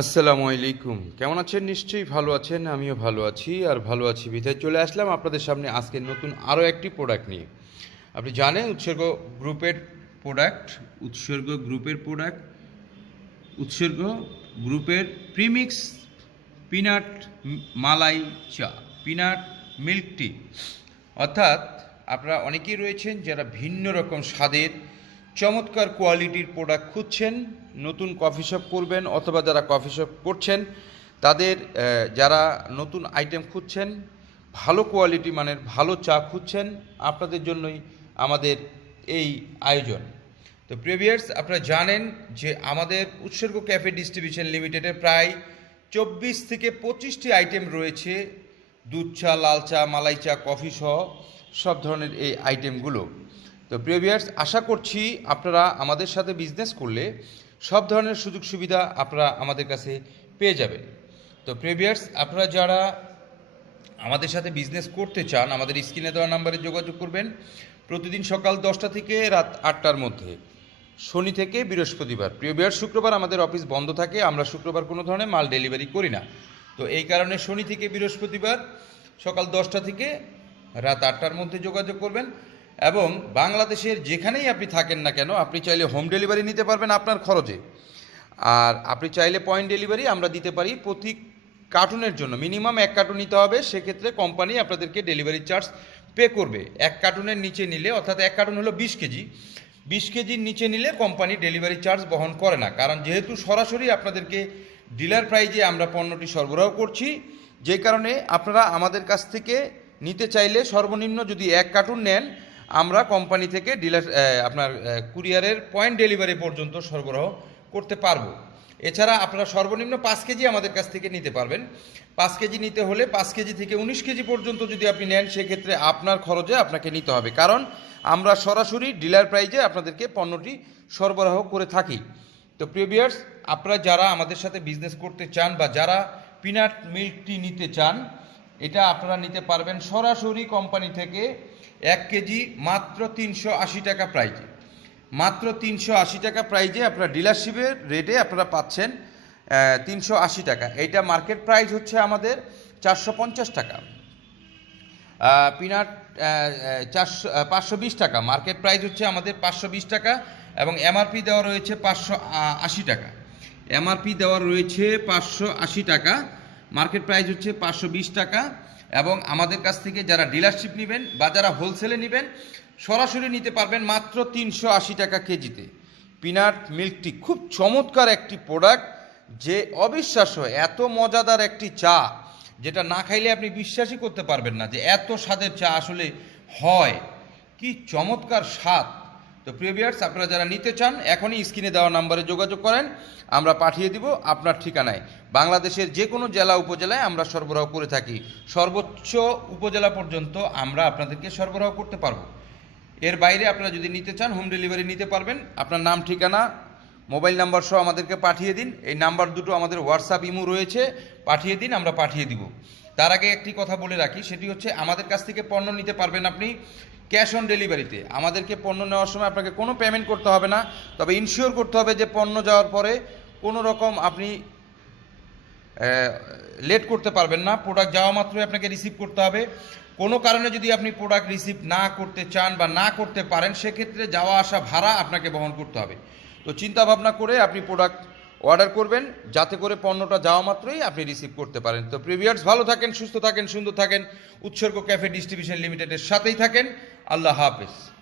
আসসালামু আলাইকুম। কেমন আছেন? নিশ্চয়ই ভালো আছেন, আমিও ভালো আছি, আর ভালো আছি বিধায় চলে আসলাম আপনাদের সামনে আজকে নতুন আরও একটি প্রোডাক্ট নিয়ে। আপনি জানেন উৎসর্গ গ্রুপের প্রোডাক্ট উৎসর্গ গ্রুপের প্রোডাক্ট উৎসর্গ গ্রুপের প্রিমিক্স পিনাট মালাই চা পিনাট মিল্ক টি অর্থাৎ আপনারা অনেকেই রয়েছেন যারা ভিন্ন রকম স্বাদের চমৎকার কোয়ালিটির প্রোডাক্ট খুঁজছেন, নতুন কফি শপ করবেন অথবা যারা কফি শপ করছেন, তাদের যারা নতুন আইটেম খুঁজছেন, ভালো কোয়ালিটি মানের, ভালো চা খুঁজছেন, আপনাদের জন্যই আমাদের এই আয়োজন। তো প্রিভিয়ার্স আপনারা জানেন যে আমাদের উৎসর্গ ক্যাফে ডিস্ট্রিবিউশন লিমিটেডের প্রায় চব্বিশ থেকে পঁচিশটি আইটেম রয়েছে, দুধ চা, লাল চা, মালাই চা, কফি সহ সব ধরনের এই আইটেমগুলো। তো প্রিয় প্রিভিয়ার্স আশা করছি আপনারা আমাদের সাথে বিজনেস করলে সব ধরনের সুযোগ সুবিধা আপনারা আমাদের কাছে পেয়ে যাবেন। তো প্রিভিয়ার্স আপনারা যারা আমাদের সাথে বিজনেস করতে চান, আমাদের স্ক্রিনে দেওয়া নাম্বারে যোগাযোগ করবেন। প্রতিদিন সকাল দশটা থেকে রাত আটটার মধ্যে। শনি থেকে বৃহস্পতিবার। প্রিয় বিহার শুক্রবার আমাদের অফিস বন্ধ থাকে, আমরা শুক্রবার কোনো ধরনের মাল ডেলিভারি করি না। তো এই কারণে শনি থেকে বৃহস্পতিবার সকাল দশটা থেকে রাত আটটার মধ্যে যোগাযোগ করবেন। এবং বাংলাদেশের যেখানেই আপনি থাকেন না কেন, আপনি চাইলে হোম ডেলিভারি নিতে পারবেন আপনার খরচে। আর আপনি চাইলে পয়েন্ট ডেলিভারি আমরা দিতে পারি প্রতি কার্টুনের জন্য। মিনিমাম এক কার্টুন নিতে হবে, সেক্ষেত্রে কোম্পানি আপনাদেরকে ডেলিভারি চার্জ পে করবে। এক কার্টুনের নিচে নিলে, অর্থাৎ এক কার্টুন হলো বিশ কেজি। বিশ কেজির নিচে নিলে কোম্পানি ডেলিভারি চার্জ বহন করে না। কারণ যেহেতু সরাসরি আপনাদেরকে ডিলার প্রাইজে আমরা পণ্যটি সরবরাহ করছি, যে কারণে আপনারা আমাদের কাছ থেকে নিতে চাইলে সর্বনিম্ন যদি এক কার্টুন নেন আমরা কোম্পানি থেকে ডিলার আপনার কুরিয়ারের পয়েন্ট ডেলিভারি পর্যন্ত সরবরাহ করতে পারব। এছাড়া আপনারা সর্বনিম্ন পাঁচ কেজি আমাদের কাছ থেকে নিতে পারবেন। পাঁচ কেজি নিতে হলে পাঁচ কেজি থেকে উনিশ কেজি পর্যন্ত যদি আপনি নেন, সেক্ষেত্রে আপনার খরচে আপনাকে নিতে হবে। কারণ আমরা সরাসরি ডিলার প্রাইজে আপনাদেরকে পণ্যটি সরবরাহ করে থাকি। তো প্রিভিয়ার্স আপনারা যারা আমাদের সাথে বিজনেস করতে চান বা যারা পিনাট মিল্কটি নিতে চান এটা আপনারা নিতে পারবেন সরাসরি কোম্পানি থেকে এক কেজি মাত্র তিনশো আশি টাকা প্রাইজে মাত্র তিনশো আশি টাকা প্রাইজে আপনারা ডিলারশিপের রেটে আপনারা পাচ্ছেন তিনশো আশি টাকা। এইটা মার্কেট প্রাইস হচ্ছে আমাদের চারশো পঞ্চাশ টাকা। পিনাট চারশো পাঁচশো বিশ টাকা। মার্কেট প্রাইস হচ্ছে আমাদের পাঁচশো বিশ টাকা এবং এমআরপি দেওয়া রয়েছে পাঁচশো আশি টাকা। এমআরপি দেওয়া রয়েছে পাঁচশো আশি টাকা। মার্কেট প্রাইস হচ্ছে পাঁচশো বিশ টাকা এবং আমাদের কাছ থেকে যারা ডিলারশিপ নেবেন বা যারা হোলসেলে নেবেন, সরাসরি নিতে পারবেন মাত্র তিনশো আশি টাকা কেজিতে। পিনাট মিল্কটি খুব চমৎকার একটি প্রোডাক্ট যে অবিশ্বাস্য, এত মজাদার একটি চা যেটা না খাইলে আপনি বিশ্বাসই করতে পারবেন না যে এত স্বাদের চা আসলে হয়। কি চমৎকার স্বাদ! তো প্রিয় প্রিভিয়ার্স আপনারা যারা নিতে চান, এখনই স্ক্রিনে দেওয়া নাম্বারে যোগাযোগ করেন। আমরা পাঠিয়ে দিব আপনার ঠিকানায়। বাংলাদেশের যে কোনো জেলা উপজেলায় আমরা সরবরাহ করে থাকি। সর্বোচ্চ উপজেলা পর্যন্ত আমরা আপনাদেরকে সরবরাহ করতে পারব। এর বাইরে আপনারা যদি নিতে চান হোম ডেলিভারি নিতে পারবেন। আপনার নাম, ঠিকানা মোবাইল নাম্বার সহ আমাদেরকে পাঠিয়ে দিন। এই নাম্বার দুটো আমাদের হোয়াটসঅ্যাপ ইমো রয়েছে। পাঠিয়ে দিন, আমরা পাঠিয়ে দিব। তার আগে একটি কথা বলে রাখি, সেটি হচ্ছে আমাদের কাছ থেকে পণ্য নিতে পারবেন আপনি। ক্যাশ অন ডেলিভারিতে। আমাদেরকে পণ্য নেওয়ার সময় আপনাকে কোনো পেমেন্ট করতে হবে না, তবে ইনশিওর করতে হবে যে পণ্য যাওয়ার পরে কোনো রকম আপনি লেট করতে পারবেন না। প্রোডাক্ট যাওয়া মাত্রই আপনাকে রিসিভ করতে হবে। কোনো কারণে যদি আপনি প্রোডাক্ট রিসিভ না করতে চান বা না করতে পারেন, সেক্ষেত্রে যাওয়া আসা ভাড়া আপনাকে বহন করতে হবে। তো চিন্তা ভাবনা করে আপনি প্রোডাক্ট অর্ডার করবেন, যাতে করে পণ্যটা যাওয়া মাত্রই আপনি রিসিভ করতে পারেন। তো প্রিভিয়ার্স, ভালো থাকেন, সুস্থ থাকেন, সুন্দর থাকেন। উৎসর্গ ক্যাফে ডিস্ট্রিবিউশন লিমিটেডের সাথেই থাকেন। আল্লাহ হাফেজ।